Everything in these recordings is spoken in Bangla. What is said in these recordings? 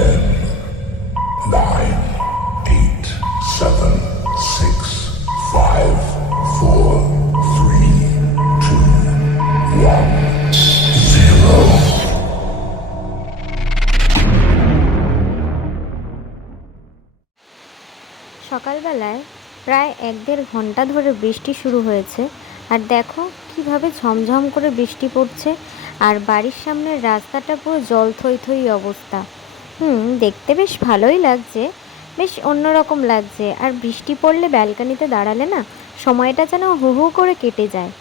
10, 9, 8, 7, 6, 5, 4, 3, 2, 1, 0. সকালবেলায় প্রায় 1-1.5 ঘন্টা ধরে বৃষ্টি শুরু হয়েছে। আর দেখো কিভাবে ঝমঝম করে বৃষ্টি পড়ছে, আর বাড়ির সামনের রাস্তাটা পুরো জল থই থই অবস্থা। দেখতে বেশ ভালোই লাগছে, বেশ অন্যরকম লাগছে। আর বৃষ্টি পড়লে ব্যালকনিতে দাঁড়ালে না, সময়টা যেন হু হু করে কেটে যায়।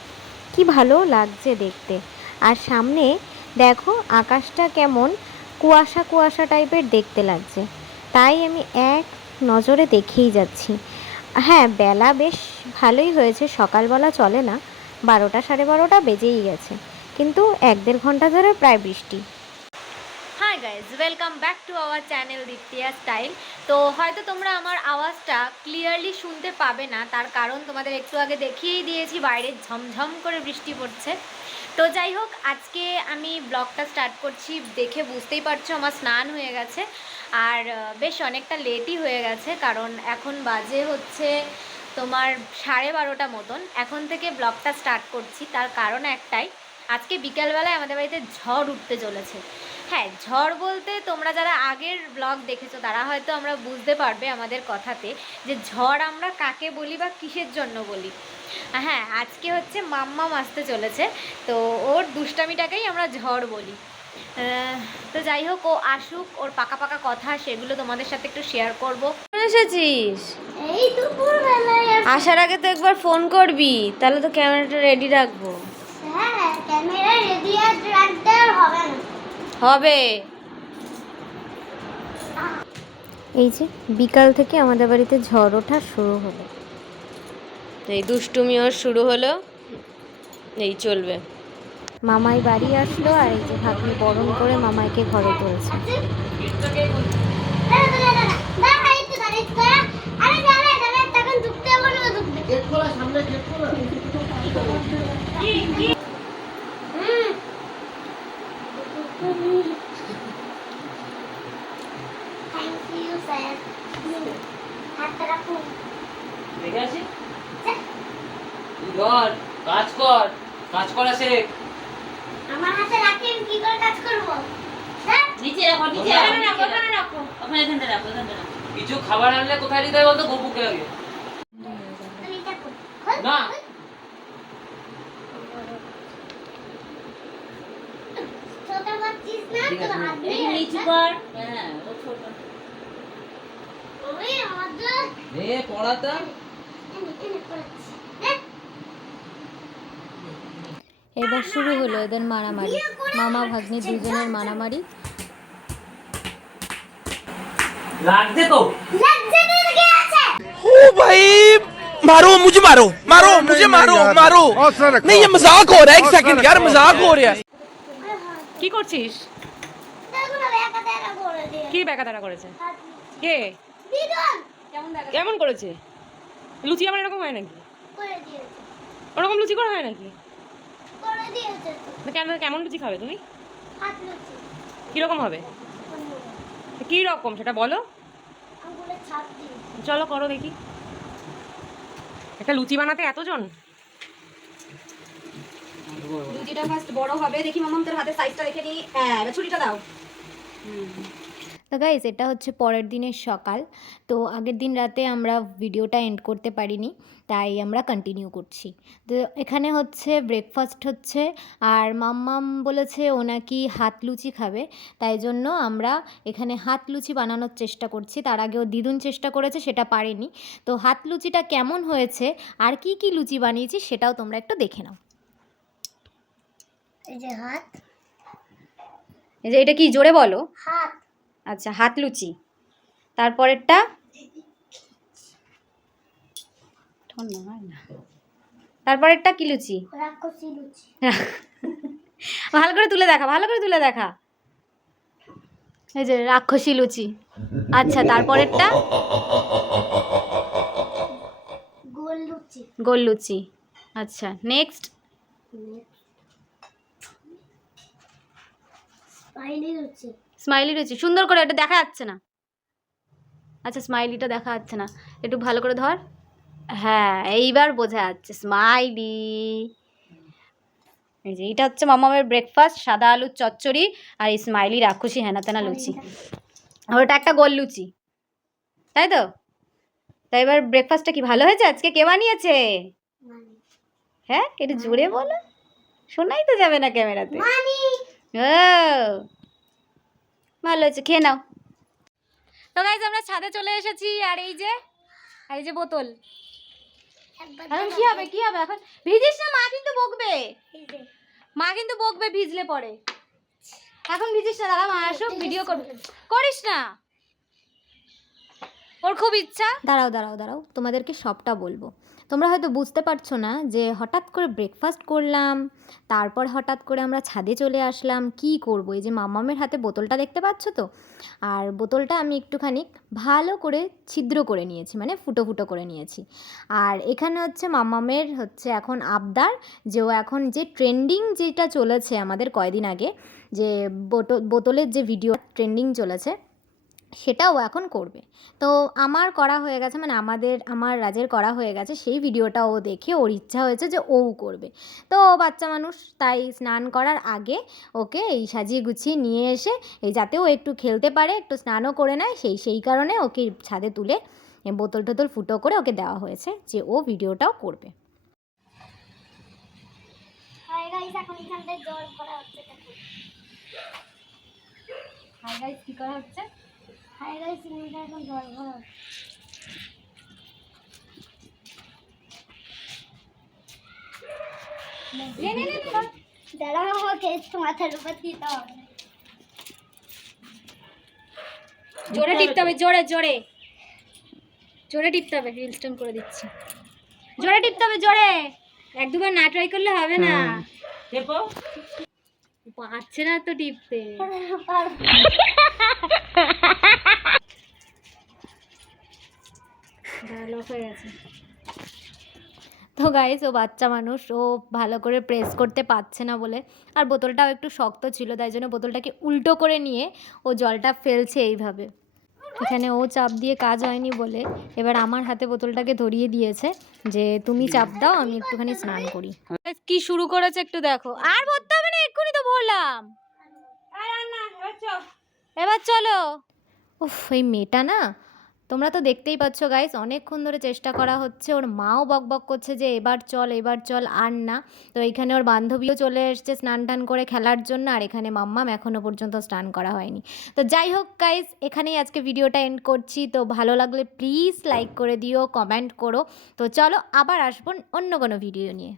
কি ভালো লাগছে দেখতে। আর সামনে দেখো আকাশটা কেমন কুয়াশা কুয়াশা টাইপের দেখতে লাগছে, তাই আমি এক নজরে দেখেই যাচ্ছি। হ্যাঁ, বেলা বেশ ভালোই হয়েছে, সকালবেলা চলে না, 12টা 12:30 বেজেই গেছে, কিন্তু 1-1.5 ঘন্টা ধরে প্রায় বৃষ্টি। Hi guys, welcome back to our channel Diptiya style. তো হয়তো তোমরা আমার আওয়াজটা ক্লিয়ারলি শুনতে পাবে না, তার কারণ তোমাদের একটু আগে দেখিয়েই দিয়েছি বাইরে ঝমঝম করে বৃষ্টি পড়ছে। তো যাই হোক, আজকে আমি ব্লগটা স্টার্ট করছি। দেখে বুঝতেই পারছো আমার স্নান হয়ে গেছে, আর বেশ অনেকটা লেটই হয়ে গেছে, কারণ এখন বাজে হচ্ছে তোমার 12:30 মতন। এখন থেকে ব্লগটা স্টার্ট করছি, তার কারণ একটাই, আজকে বিকালবেলায় আমাদের বাড়িতে ঝড় উঠতে চলেছে। হ্যাঁ, ঝড় বলতে তোমরা যারা আগের ব্লগ দেখেছো তারা হয়তো আমরা বুঝতে পারবে আমাদের কথাতে যে ঝড় আমরা কাকে বলি বা কিসের জন্য বলি। হ্যাঁ, আজকে হচ্ছে মাম্মাম আসতে চলেছে, তো ওর দুষ্টামিটাকেই আমরা ঝড় বলি। তো যাই হোক, ও আসুক, ওর পাকা পাকা কথা সেগুলো তোমাদের সাথে একটু শেয়ার করবো। এসেছিস? এই দুপুরবেলায় আসার আগে তো একবার ফোন করবি, তাহলে তো ক্যামেরাটা রেডি রাখবো। হ্যাঁ, ক্যামেরা রেডি রাখতে আর হবে না। হবে। এই যে বিকাল থেকে আমাদের বাড়িতে ঝড় ওঠা শুরু হলো, এই দুষ্টুমি ওর শুরু হলো, এই চলবে। মামাই বাড়ি আসলো, আর এই যে ভাগ্নি বরণ করে মামাইকে ঘরে তুলছে। কাজ কর, কাজ করা শেখ। আমার হাতে রাখি, আমি কি করে কাজ করবো? নিচে রাখো, নিচে রাখো, ওখানে রাখো, ওখানে এখানে রাখো, এখানে রাখো। কিছু খাবার আনলে কোথায় দিতে হয় বলতো? গপুকে আগে না। ছোট বাচ্চিস না তো হাত এই দিয়ে নিচু কর। হ্যাঁ, ও ছোট। ওই আমাদের নে পড়াটা। এনে পড়াচ্ছি। এবার শুরু হলো এদের মারামারি, মামা ভাগ্নি দুজনের মারামারি। লাগছে তো। লাগছে দিল কে আছে? ओ भाई मारो मुझे, मारो मारो मुझे, मारो मारो। नहीं, ये मजाक हो रहा है, एक सेकंड यार, मजाक हो रहा है। কি করছিস? দেখো না ব্যাকা দেখা করে দিয়ে। কি বেকাতারা করেছে? কে? দিদন কেমন করেছে? লুচি আমার এরকম হয় নাকি? করে দিয়েছে। ওরকম লুচি করা হয় নাকি? করে দিয়েছে তো। তো কেন, কেমন লুচি খাবে তুমি? হাত লুচি। কীরকম হবে? কী রকম সেটা বলো। আঙ্গুলে ছাপ দিয়ে। চলো করো দেখি। একটা লুচি বানাতে এতজন? লুচিটা ফার্স্ট বড় হবে, দেখি মামাম তোর হাতে সাইজটা রেখে নি। এবার ছুরিটা দাও। তো গাইজ, এটা হচ্ছে পরের দিনের সকাল। তো আগের দিন রাতে আমরা ভিডিওটা এন্ড করতে পারিনি, তাই আমরা কন্টিনিউ করছি। তো এখানে হচ্ছে ব্রেকফাস্ট হচ্ছে, আর মাম্মাম বলেছে ও নাকি হাত লুচি খাবে, তাই জন্য আমরা এখানে হাত লুচি বানানোর চেষ্টা করছি। তার আগেও দিদুন চেষ্টা করেছে, সেটা পারেনি। তো হাত লুচিটা কেমন হয়েছে আর কি কি লুচি বানিয়েছি সেটাও তোমরা একটু দেখে নাও। এই যে হাত, এই যে এটা কি জোরে বলো। হাত। আচ্ছা, হাত লুচি। তারপরেরটা তারপরেরটা কি লুচি? রাক্ষসী লুচি। ভালো করে তুলে দেখা, ভালো করে তুলে দেখা। এই যে রাক্ষসী লুচি। আচ্ছা, তারপরেরটা গোল লুচি। গোল লুচি। আচ্ছা, নেক্সট স্পাইনি লুচি। স্মাইলি রয়েছে সুন্দর করে, এটা দেখা যাচ্ছে না। আচ্ছা স্মাইলিটা দেখা যাচ্ছে না, একটু ভালো করে ধর। হ্যাঁ এইবার বোঝা যাচ্ছে স্মাইলি। এই যে এটা হচ্ছে মামামের ব্রেকফাস্ট, সাদা আলুর চচ্চড়ি আর এই স্মাইলি রাক্ষসী হেনাতেনা লুচি, আর ওটা একটা গোল লুচি, তাই তো? তাই এবার ব্রেকফাস্টটা কি ভালো হয়েছে? আজকে কে বানিয়েছে? হ্যাঁ একটু জোরে বলো, শোনাই তো যাবে না ক্যামেরাতে। ও ভালো হয়েছে, খেয়ে নাও। তো গাইজ আমরা ছাদে চলে এসেছি, আর এই যে বোতল। এখন কি হবে এখন? ভিজিস না, মা কিন্তু বকবে, ভিজলে পরে। এখন ভিজিস না, দাঁড়া মা আসুক, ভিডিও করিস না, ওর খুব ইচ্ছা। দাঁড়াও, তোমাদেরকে সবটা বলবো। তোমরা হয়তো বুঝতে পারছো না যে হঠাৎ করে ব্রেকফাস্ট করলাম, তারপর হঠাৎ করে আমরা ছাদে চলে আসলাম, কি করব? এই যে মাম্মামের হাতে বোতলটা দেখতে পাচ্ছ তো, আর বোতলটা আমি একটুখানি ভালো করে ছিদ্র করে নিয়েছি, মানে ফুটো ফুটো করে নিয়েছি। আর এখানে হচ্ছে মাম্মামের হচ্ছে এখন আবদার যে ও এখন যে ট্রেন্ডিং যেটা চলেছে আমাদের কয়দিন আগে, যে বোতলের যে ভিডিও ট্রেন্ডিং চলেছে সেটাও এখন করবে। তো আমার করা হয়ে গেছে, মানে আমার রাজের করা হয়ে গেছে, সেই ভিডিওটা ও দেখে ওর ইচ্ছা হয়েছে যে ও করবে। তো বাচ্চা মানুষ, তাই স্নান করার আগে ওকে এই সাজিয়ে গুছিয়ে নিয়ে এসে, এই যাতে ও একটু খেলতে পারে, একটু স্নানও করে নেয়, সেই কারণে ওকে ছাদে তুলে বোতল টোতল ফুটো করে ওকে দেওয়া হয়েছে যে ও ভিডিওটাও করবে। হাই গাইস, এখন এখানটায় জল ভরা হচ্ছে। হাই গাইস কি করা হচ্ছে? হাই গাইস, এখানটায় এখন জল ভরা হচ্ছে। দাঁড়াও, আমাকে একটু মাথার উপর দিতে হবে। জোরে টিপতে হবে, জোরে টিপতে হবে। রিল স্টার্ট করে দিচ্ছি, জোরে টিপতে হবে, জোরে। এক দুবার না ট্রাই করলে হবে না। টেপো। পারছে না তো টিপতে। লক হয়ে গেছে। তো গাইস, ও বাচ্চা মানুষ, ও ভালো করে প্রেস করতে পারছে না বলে, আর বোতলটাও একটু শক্ত ছিল, তাই জন্য বোতলটাকে উল্টো করে নিয়ে ও জলটা ফেলছে এইভাবে। এখানে ও চাপ দিয়ে কাজ হয়নি বলে এবার আমার হাতে বোতলটাকে ধরিয়ে দিয়েছে যে তুমি চাপ দাও, আমি একটুখানি স্নান করি। কি শুরু করেছে একটু দেখো। আর ভরতে হবে না, এক্ষুনি তো ভরলাম। এবার চলো। উফ, এই মেয়েটা না, তোমরা তো দেখতেই পাচ্ছ গাইস, অনেকক্ষণ ধরে চেষ্টা করা হচ্ছে, ওর মাও বকবক করছে যে এবার চল, আর না। তো এইখানে ওর বান্ধবীও চলে এসছে স্নান টান করে খেলার জন্য, আর এখানে মাম্মাম এখনও পর্যন্ত স্নান করা হয়নি। তো যাই হোক গাইস, এখানেই আজকে ভিডিওটা এন্ড করছি। তো ভালো লাগলে প্লিজ লাইক করে দিও, কমেন্ট করো। তো চলো আবার আসবো অন্য কোনো ভিডিও নিয়ে।